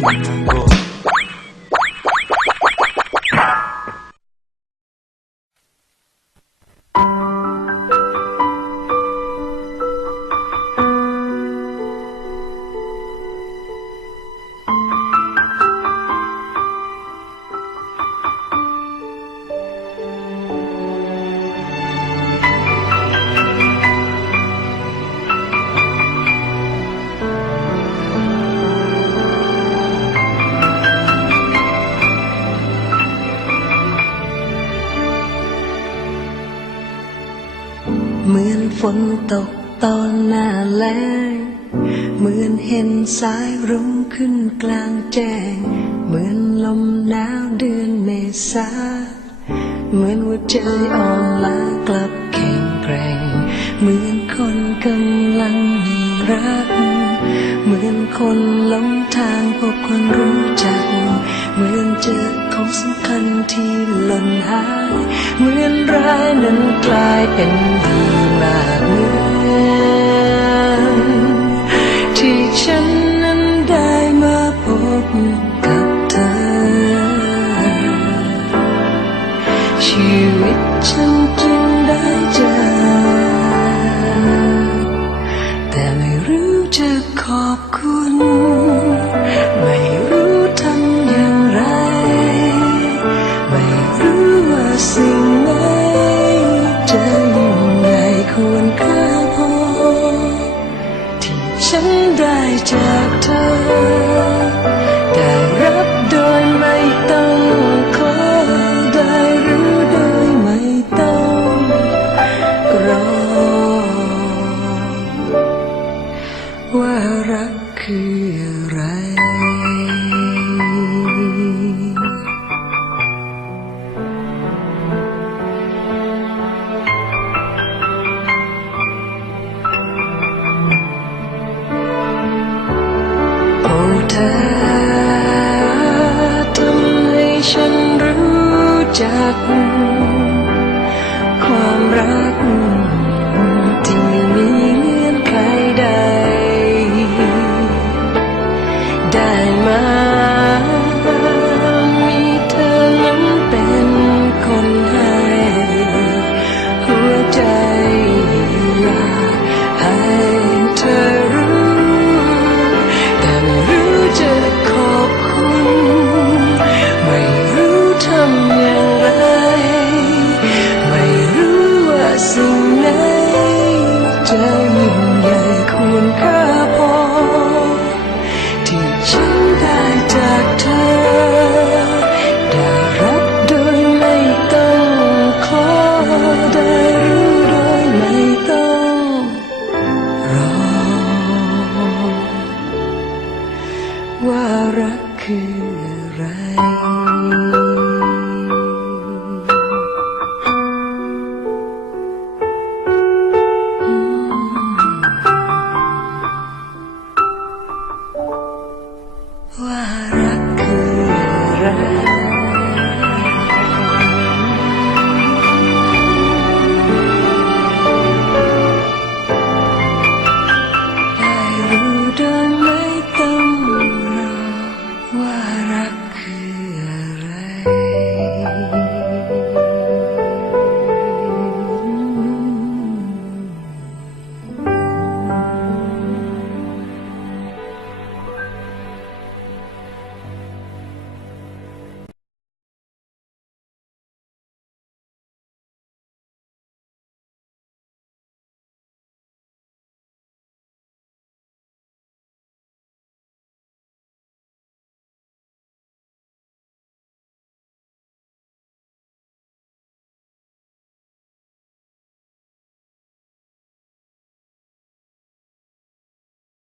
难过。 เหมือนฝนตกตอนหน้าแล้งเหมือนเห็นสายรุ้งขึ้นกลางแจ้ง เหมือนลมหนาวเดือนเมษาเหมือนหัวใจอ่อนล้ากลับแข็งแกร่ง เหมือนคนกำลังมีรัก เหมือนคนหลงทางพบคนรู้จัก เจอของสำคัญที่หล่นหาย เหมือนร้ายนั้นกลายเป็นดีมากเหมือนที่ฉันนั้นได้มาพบกับเธอ ชีวิตฉันจึงได้เจอ แต่ไม่รู้จะขอบคุณ ว่ารักคืออะไร โอ้เธอทำให้ฉันรู้จัก ความรัก you.